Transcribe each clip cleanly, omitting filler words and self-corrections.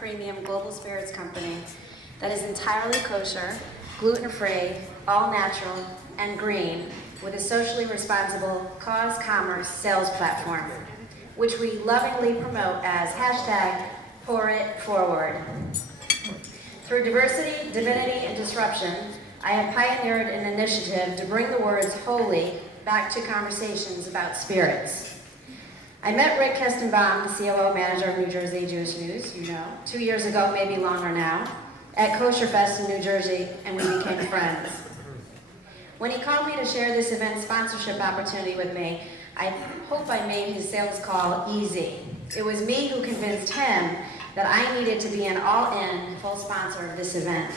premium global spirits company that is entirely kosher, gluten-free, all-natural, and green, with a socially responsible cause commerce sales platform, which we lovingly promote as #PourItForward. Through diversity, divinity, and disruption, I have pioneered an initiative to bring the words holy back to conversations about spirits. I met Rick Kestenbaum, the COO manager of New Jersey Jewish News, 2 years ago, maybe longer now, at Kosher Fest in New Jersey, and we became friends. When he called me to share this event sponsorship opportunity with me, I hope I made his sales call easy. It was me who convinced him that I needed to be an all-in, full sponsor of this event.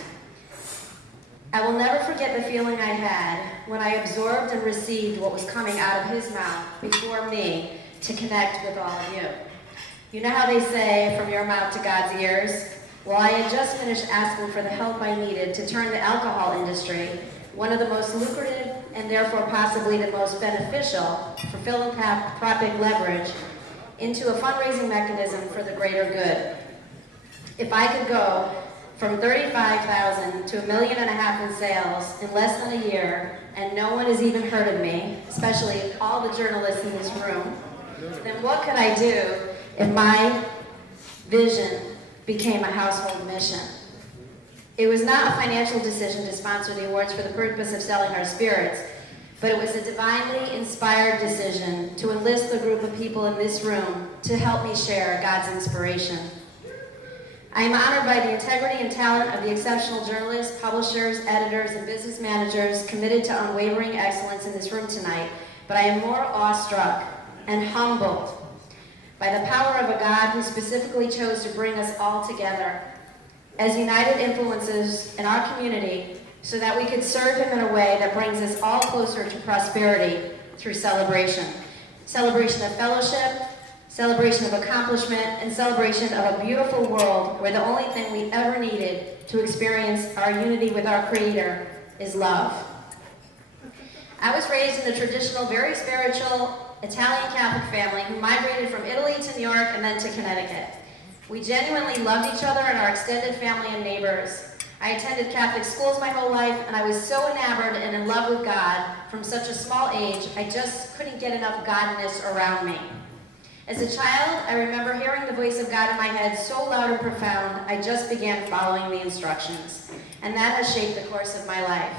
I will never forget the feeling I had when I absorbed and received what was coming out of his mouth before me to connect with all of you. You know how they say, from your mouth to God's ears? Well, I had just finished asking for the help I needed to turn the alcohol industry, one of the most lucrative and therefore possibly the most beneficial for philanthropic leverage, into a fundraising mechanism for the greater good. If I could go from $35,000 to $1.5 million in sales in less than a year, and no one has even heard of me, especially all the journalists in this room, then what could I do if my vision became a household mission? It was not a financial decision to sponsor the awards for the purpose of selling our spirits, but it was a divinely inspired decision to enlist the group of people in this room to help me share God's inspiration. I am honored by the integrity and talent of the exceptional journalists, publishers, editors, and business managers committed to unwavering excellence in this room tonight, but I am more awestruck and humbled by the power of a God who specifically chose to bring us all together as united influences in our community so that we could serve him in a way that brings us all closer to prosperity through celebration. Celebration of fellowship, celebration of accomplishment, and celebration of a beautiful world where the only thing we ever needed to experience our unity with our Creator is love. I was raised in a traditional, very spiritual Italian Catholic family who migrated from Italy to New York and then to Connecticut. We genuinely loved each other and our extended family and neighbors. I attended Catholic schools my whole life, and I was so enamored and in love with God from such a small age, I just couldn't get enough godness around me. As a child, I remember hearing the voice of God in my head so loud and profound, I just began following the instructions. And that has shaped the course of my life.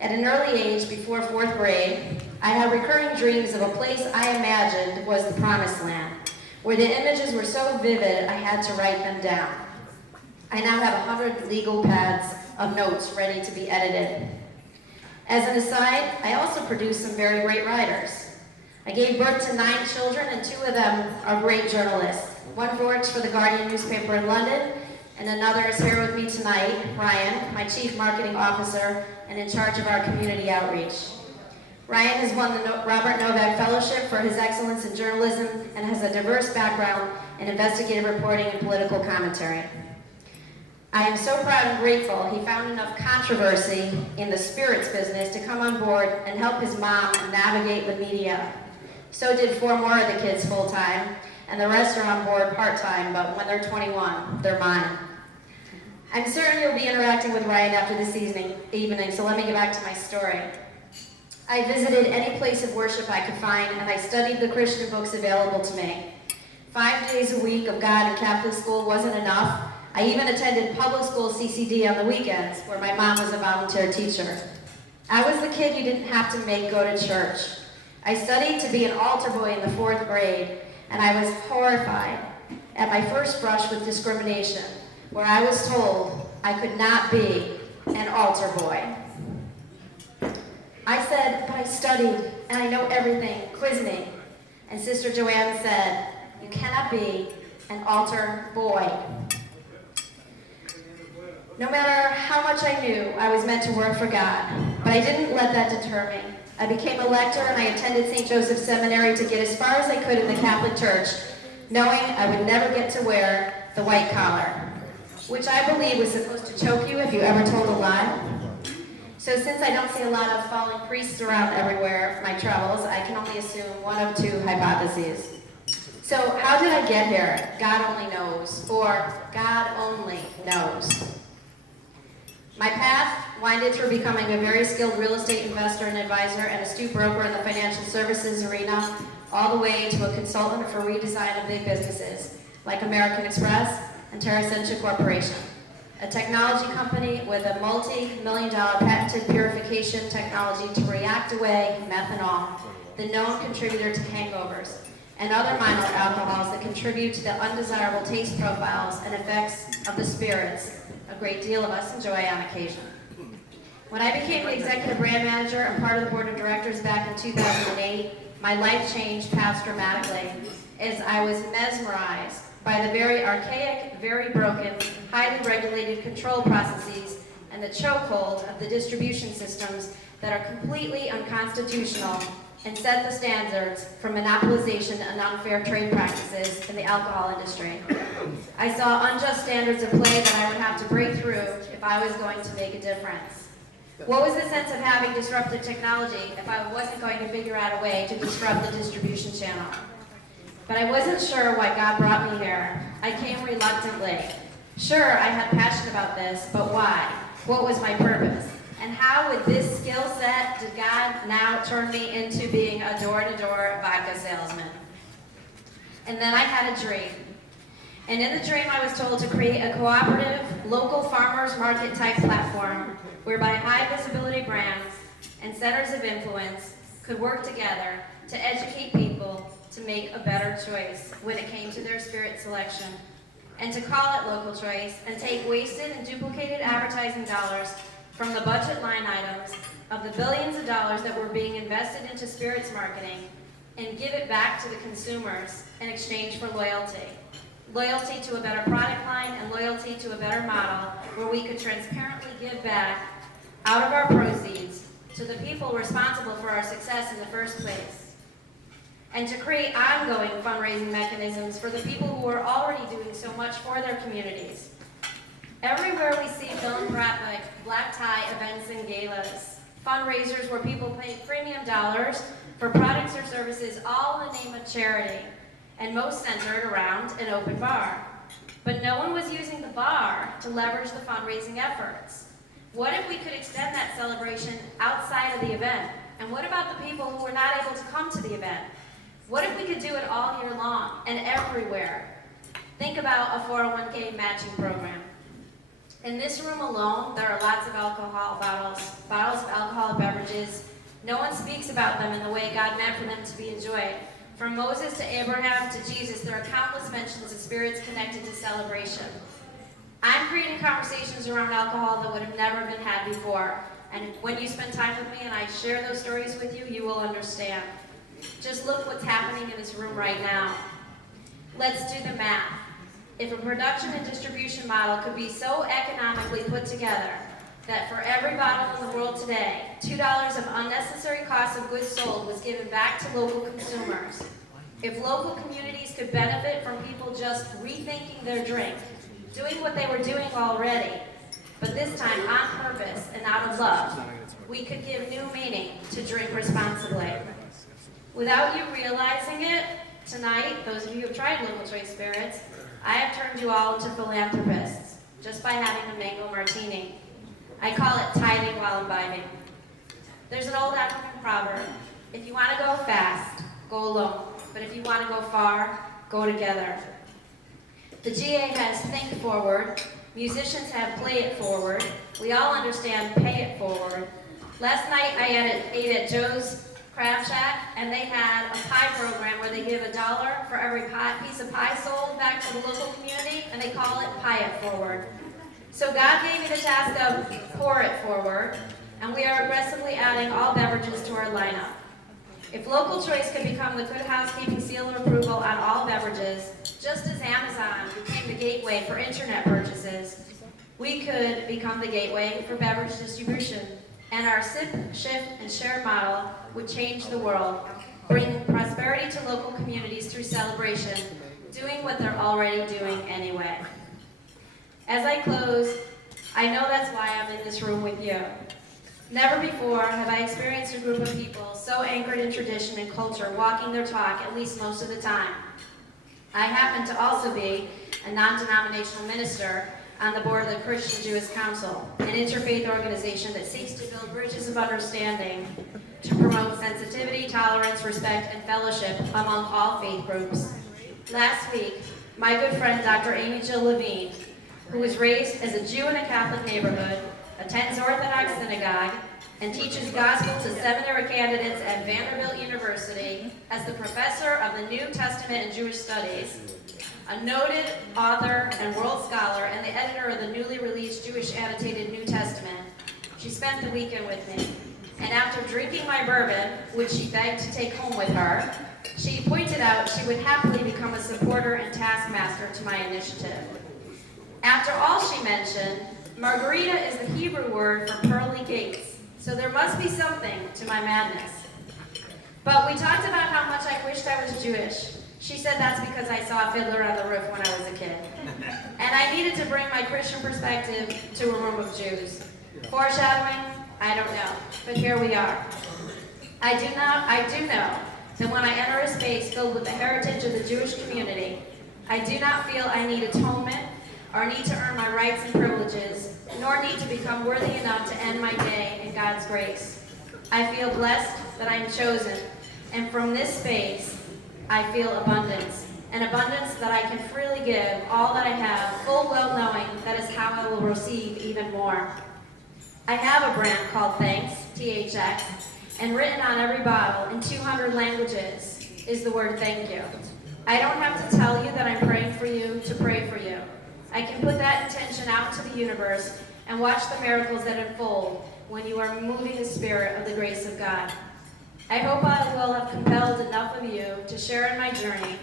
At an early age, before 4th grade, I had recurring dreams of a place I imagined was the Promised Land, where the images were so vivid I had to write them down. I now have 100 legal pads of notes ready to be edited. As an aside, I also produce some very great writers. I gave birth to 9 children, and 2 of them are great journalists. One works for the Guardian newspaper in London, and another is here with me tonight, Ryan, my Chief Marketing Officer and in charge of our community outreach. Ryan has won the Robert Novak Fellowship for his excellence in journalism and has a diverse background in investigative reporting and political commentary. I am so proud and grateful he found enough controversy in the spirits business to come on board and help his mom navigate the media. So did 4 more of the kids full-time, and the rest are on board part-time, but when they're 21, they're mine. I'm certain you'll be interacting with Ryan after this evening, so let me get back to my story. I visited any place of worship I could find, and I studied the Christian books available to me. 5 days a week of God in Catholic school wasn't enough. I even attended public school CCD on the weekends, where my mom was a volunteer teacher. I was the kid you didn't have to make go to church. I studied to be an altar boy in the 4th grade, and I was horrified at my first brush with discrimination, where I was told I could not be an altar boy. I said, but I studied, and I know everything, quiz me. And Sister Joanne said, you cannot be an altar boy. No matter how much I knew, I was meant to work for God, but I didn't let that deter me. I became a lector, and I attended St. Joseph's Seminary to get as far as I could in the Catholic Church, knowing I would never get to wear the white collar, which I believe was supposed to choke you if you ever told a lie. So since I don't see a lot of fallen priests around everywhere my travels, I can only assume one of 2 hypotheses. So how did I get here? God only knows, or God only knows. My path winded through becoming a very skilled real estate investor and advisor and astute broker in the financial services arena, all the way to a consultant for redesign of big businesses like American Express and TerraCentra Corporation, a technology company with a multi-million-dollar patented purification technology to react away methanol, the known contributor to hangovers, and other minor alcohols that contribute to the undesirable taste profiles and effects of the spirits a great deal of us enjoy on occasion. When I became the executive brand manager and part of the board of directors back in 2008, my life changed paths dramatically as I was mesmerized by the very archaic, very broken, highly regulated control processes and the chokehold of the distribution systems that are completely unconstitutional and set the standards for monopolization and unfair trade practices in the alcohol industry. I saw unjust standards of play that I would have to break through if I was going to make a difference. What was the sense of having disruptive technology if I wasn't going to figure out a way to disrupt the distribution channel? But I wasn't sure why God brought me here. I came reluctantly. Sure, I had passion about this, but why? What was my purpose? And how with this skill set did God now turn me into being a door-to-door vodka salesman? And then I had a dream. And in the dream I was told to create a cooperative, local farmers market type platform whereby high visibility brands and centers of influence could work together to educate people to make a better choice when it came to their spirit selection, and to call it local choice and take wasted and duplicated advertising dollars from the budget line items of the billions of dollars that were being invested into spirits marketing and give it back to the consumers in exchange for loyalty. Loyalty to a better product line and loyalty to a better model where we could transparently give back out of our proceeds to the people responsible for our success in the first place. And to create ongoing fundraising mechanisms for the people who are already doing so much for their communities. Everywhere we see philanthropic black tie events and galas, fundraisers where people pay premium dollars for products or services all in the name of charity, and most centered around an open bar. But no one was using the bar to leverage the fundraising efforts. What if we could extend that celebration outside of the event? And what about the people who were not able to come to the event? What if we could do it all year long and everywhere? Think about a 401k matching program. In this room alone, there are lots of alcohol bottles of alcoholic beverages. No one speaks about them in the way God meant for them to be enjoyed. From Moses to Abraham to Jesus, there are countless mentions of spirits connected to celebration. I'm creating conversations around alcohol that would have never been had before. And when you spend time with me and I share those stories with you, you will understand. Just look what's happening in this room right now. Let's do the math. If a production and distribution model could be so economically put together that for every bottle in the world today, $2 of unnecessary cost of goods sold was given back to local consumers. If local communities could benefit from people just rethinking their drink, doing what they were doing already, but this time on purpose and out of love, we could give new meaning to drink responsibly. Without you realizing it, tonight, those of you who have tried local choice spirits, I have turned you all into philanthropists just by having a mango martini. I call it tithing while imbibing. There's an old African proverb: if you want to go fast, go alone. But if you want to go far, go together. The GA has think forward. Musicians have play it forward. We all understand pay it forward. Last night I ate at Joe's Crab Shack, and they had a pie program where they give $1 for every piece of pie sold back to the local community, and they call it Pie It Forward. So God gave me the task of pour it forward, and we are aggressively adding all beverages to our lineup. If local choice could become the good housekeeping seal of approval on all beverages, just as Amazon became the gateway for internet purchases, we could become the gateway for beverage distribution. And our sip, shift, and share model would change the world, bring prosperity to local communities through celebration, doing what they're already doing anyway. As I close, I know that's why I'm in this room with you. Never before have I experienced a group of people so anchored in tradition and culture, walking their talk at least most of the time. I happen to also be a non-denominational minister on the board of the Christian Jewish Council, an interfaith organization that seeks to build bridges of understanding to promote sensitivity, tolerance, respect, and fellowship among all faith groups. Last week, my good friend Dr. Amy Jill Levine, who was raised as a Jew in a Catholic neighborhood, attends Orthodox synagogue, and teaches gospel to seminary candidates at Vanderbilt University as the professor of the New Testament and Jewish Studies, a noted author and world scholar, and the editor of the newly released Jewish annotated New Testament. She spent the weekend with me, and after drinking my bourbon, which she begged to take home with her, she pointed out she would happily become a supporter and taskmaster to my initiative. After all, she mentioned, margarita is the Hebrew word for pearly gates, so there must be something to my madness. But we talked about how much I wished I was Jewish. She said that's because I saw Fiddler on the Roof when I was a kid. And I needed to bring my Christian perspective to a room of Jews. Foreshadowing? I don't know, but here we are. I do know that when I enter a space filled with the heritage of the Jewish community, I do not feel I need atonement or need to earn my rights and privileges, nor need to become worthy enough to end my day in God's grace. I feel blessed that I am chosen, and from this space, I feel abundance, an abundance that I can freely give all that I have, full well knowing that is how I will receive even more. I have a brand called Thanks, THX, and written on every bottle in 200 languages is the word thank you. I don't have to tell you that I'm praying for you to pray for you. I can put that intention out to the universe and watch the miracles that unfold when you are moving the spirit of the grace of God. I hope I will have compelled enough of you to share in my journey,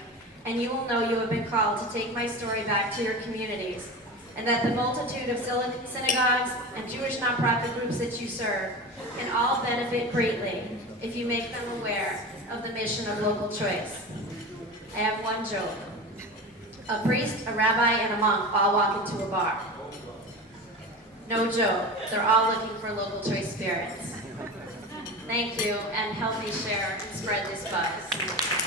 and you will know you have been called to take my story back to your communities, and that the multitude of synagogues and Jewish nonprofit groups that you serve can all benefit greatly if you make them aware of the mission of local choice. I have one joke. A priest, a rabbi, and a monk all walk into a bar. No joke, they're all looking for local choice spirits. Thank you, and help me share and spread this buzz.